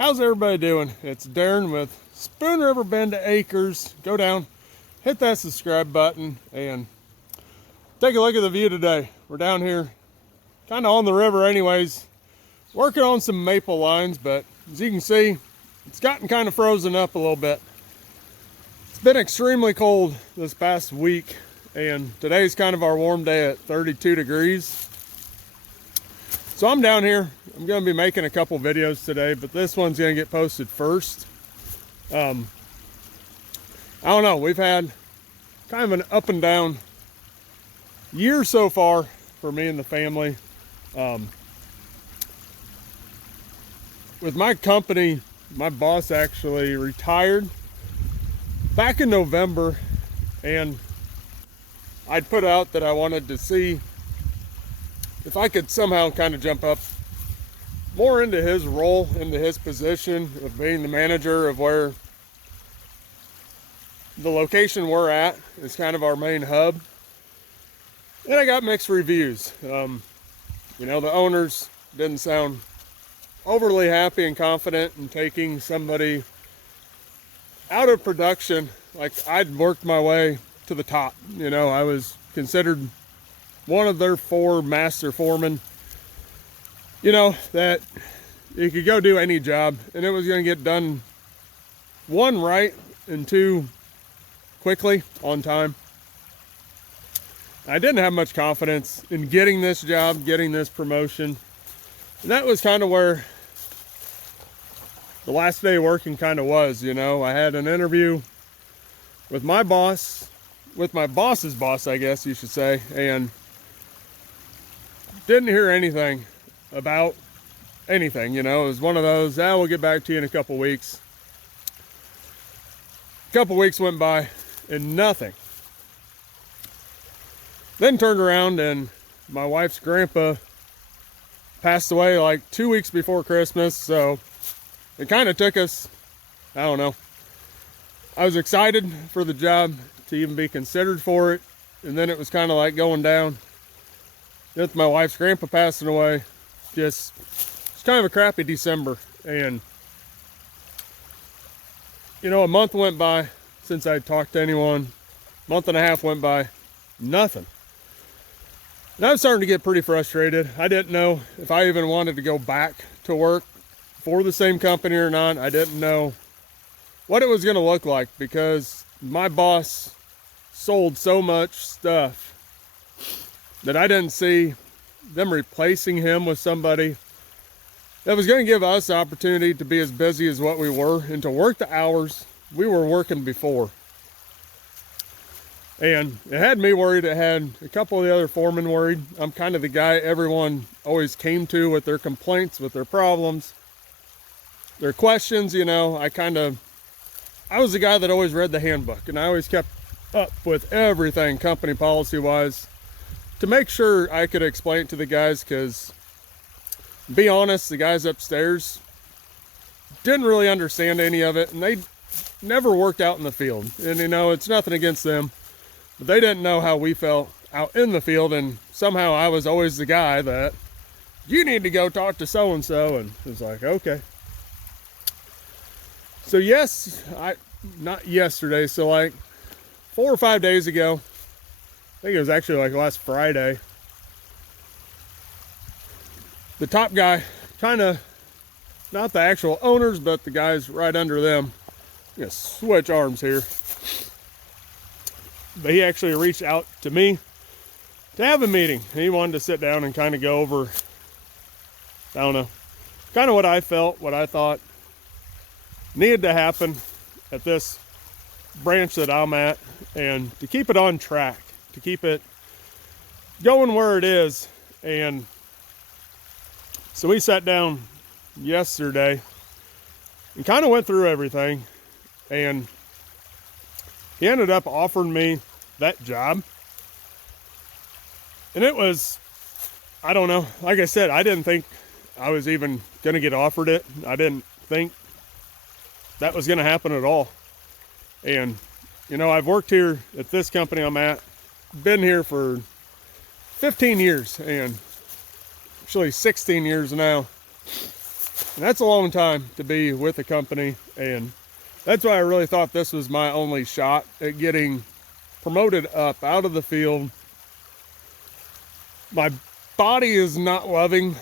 How's everybody doing? It's Darren with Spoon River Bend to Acres. Go down, hit that subscribe button, and take a look at the view today. We're down here kind of on the river anyways, working on some maple lines, but as you can see, it's gotten kind of frozen up a little bit. It's been extremely cold this past week, and today's kind of our warm day at 32 degrees. So I'm down here. I'm going to be making a couple videos today, but this one's going to get posted first. I don't know. We've had kind of an up and down year so far for me and the family. With my company, my boss actually retired back in November, and I'd put out that I wanted to see if I could somehow kind of jump up more into his role, into his position of being the manager of where the location we're at is kind of our main hub. And I got mixed reviews. The owners didn't sound overly happy and confident in taking somebody out of production. Like, I'd worked my way to the top. I was considered one of their 4 master foremen, that you could go do any job and it was going to get done, 1, right, and 2, quickly, on time. I didn't have much confidence in getting this job, getting this promotion. And that was kind of where the last day working kind of was. I had an interview with my boss, with my boss's boss, I guess you should say, and didn't hear anything about anything. It was one of those, we'll get back to you in a couple weeks. A couple weeks went by and nothing. Then turned around and my wife's grandpa passed away like 2 weeks before Christmas. So it kind of took us, I don't know. I was excited for the job to even be considered for it. And then it was kind of like going down. With my wife's grandpa passing away, it's kind of a crappy December. And, a month went by since I talked to anyone. Month and a half went by, nothing. And I was starting to get pretty frustrated. I didn't know if I even wanted to go back to work for the same company or not. I didn't know what it was going to look like because my boss sold so much stuff that I didn't see them replacing him with somebody that was going to give us the opportunity to be as busy as what we were and to work the hours we were working before. And it had me worried. It had a couple of the other foremen worried. I'm kind of the guy everyone always came to with their complaints, with their problems, their questions. I was the guy that always read the handbook, and I always kept up with everything company policy wise to make sure I could explain it to the guys, because be honest, the guys upstairs didn't really understand any of it, and they never worked out in the field. And it's nothing against them, but they didn't know how we felt out in the field, and somehow I was always the guy that, you need to go talk to so-and-so, and it was like, okay. So not yesterday, so like 4 or 5 days ago, I think it was actually like last Friday, the top guy, kind of, not the actual owners, but the guys right under them, I'm gonna switch arms here, but he actually reached out to me to have a meeting. He wanted to sit down and kind of go over, I don't know, kind of what I felt, what I thought needed to happen at this branch that I'm at, and to keep it on track, to keep it going where it is. And so we sat down yesterday and kind of went through everything, and he ended up offering me that job. And it was, I don't know, like I said, I didn't think I was even going to get offered it. I didn't think that was going to happen at all. And I've worked here at this company I'm at, been here for 15 years, and actually 16 years now. And that's a long time to be with a company, and that's why I really thought this was my only shot at getting promoted up out of the field. My body is not loving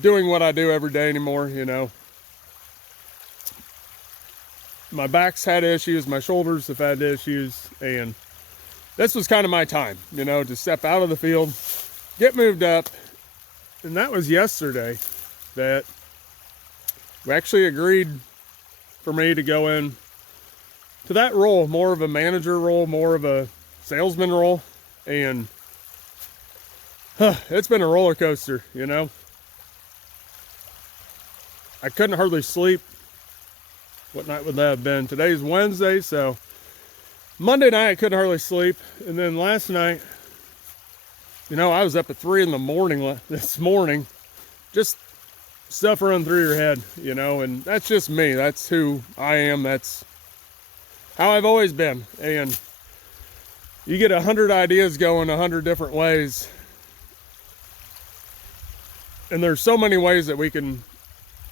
doing what I do every day anymore, you know. My back's had issues, my shoulders have had issues, and this was kind of my time, you know, to step out of the field, get moved up. And that was yesterday that we actually agreed for me to go in to that role, more of a manager role, more of a salesman role. And it's been a roller coaster, you know. I couldn't hardly sleep. What night would that have been? Today's Wednesday, so Monday night I couldn't hardly sleep. And then last night, you know, I was up at 3 in the morning this morning, just stuff running through your head, you know, and that's just me. That's who I am. That's how I've always been. And you get 100 ideas going 100 different ways. And there's so many ways that we can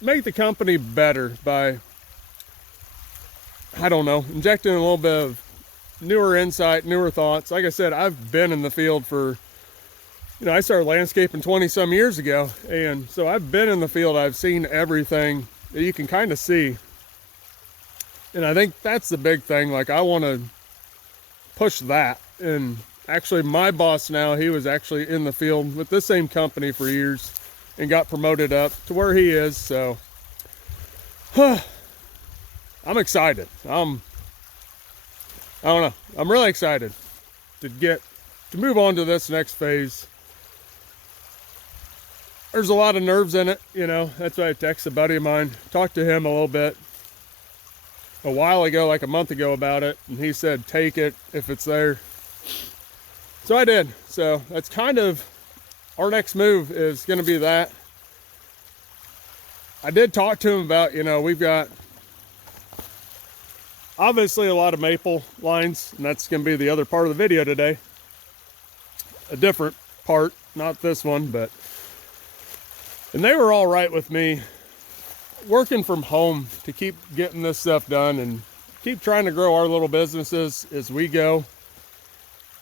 make the company better by, I don't know, injecting a little bit of newer insight, newer thoughts. Like I said, I've been in the field for, you know, I started landscaping 20 some years ago. And so I've been in the field. I've seen everything that you can kind of see. And I think that's the big thing. Like, I want to push that. And actually my boss now, he was actually in the field with this same company for years and got promoted up to where he is. So I'm excited. I don't know. I'm really excited to move on to this next phase. There's a lot of nerves in it, you know. That's why I texted a buddy of mine, talked to him a little bit a while ago, like a month ago, about it, and he said take it if it's there. So I did. So that's kind of our next move, is going to be that. I did talk to him about, you know, we've got obviously a lot of maple lines, and that's going to be the other part of the video today. A different part, not this one, but, and they were all right with me working from home to keep getting this stuff done and keep trying to grow our little businesses as we go.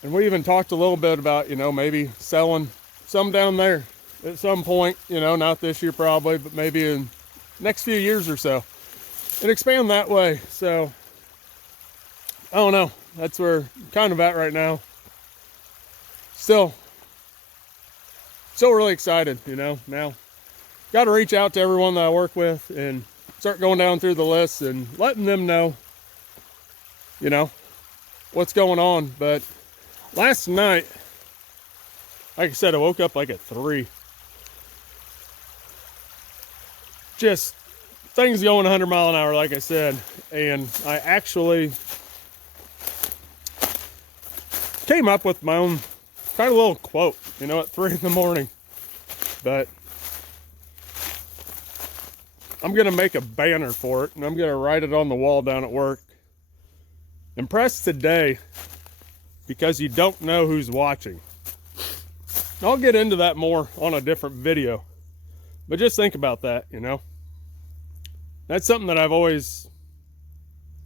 And we even talked a little bit about, you know, maybe selling some down there at some point, you know, not this year probably, but maybe in next few years or so, and expand that way. So I don't know. That's where I'm kind of at right now. Still really excited, you know. Now got to reach out to everyone that I work with and start going down through the list and letting them know, you know, what's going on. But last night, like I said, I woke up like at 3. Just things going 100 mile an hour, like I said. And I actually came up with my own kind of little quote, you know, at 3 in the morning. But I'm going to make a banner for it, and I'm going to write it on the wall down at work. Impress today because you don't know who's watching. I'll get into that more on a different video, but just think about that, you know. That's something that I've always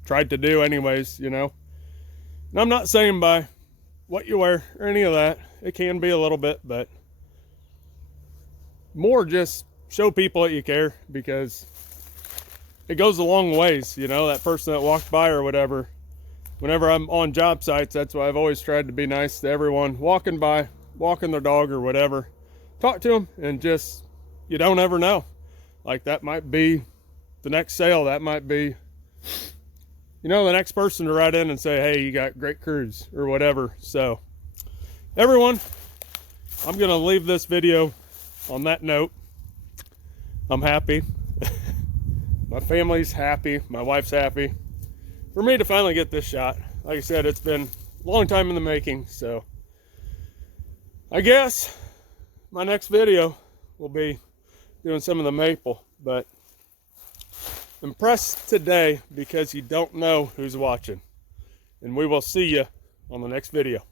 tried to do anyways, you know. And I'm not saying by what you wear or any of that. It can be a little bit, but more just show people that you care, because it goes a long ways, you know. That person that walked by or whatever, whenever I'm on job sites, that's why I've always tried to be nice to everyone walking by, walking their dog or whatever. Talk to them, and just, you don't ever know. Like, that might be the next sale. That might be, you know, the next person to write in and say, hey, you got great crews or whatever. So everyone, I'm going to leave this video on that note. I'm happy. My family's happy. My wife's happy. For me to finally get this shot. Like I said, it's been a long time in the making. So I guess my next video will be doing some of the maple. But impress today because you don't know who's watching. And we will see you on the next video.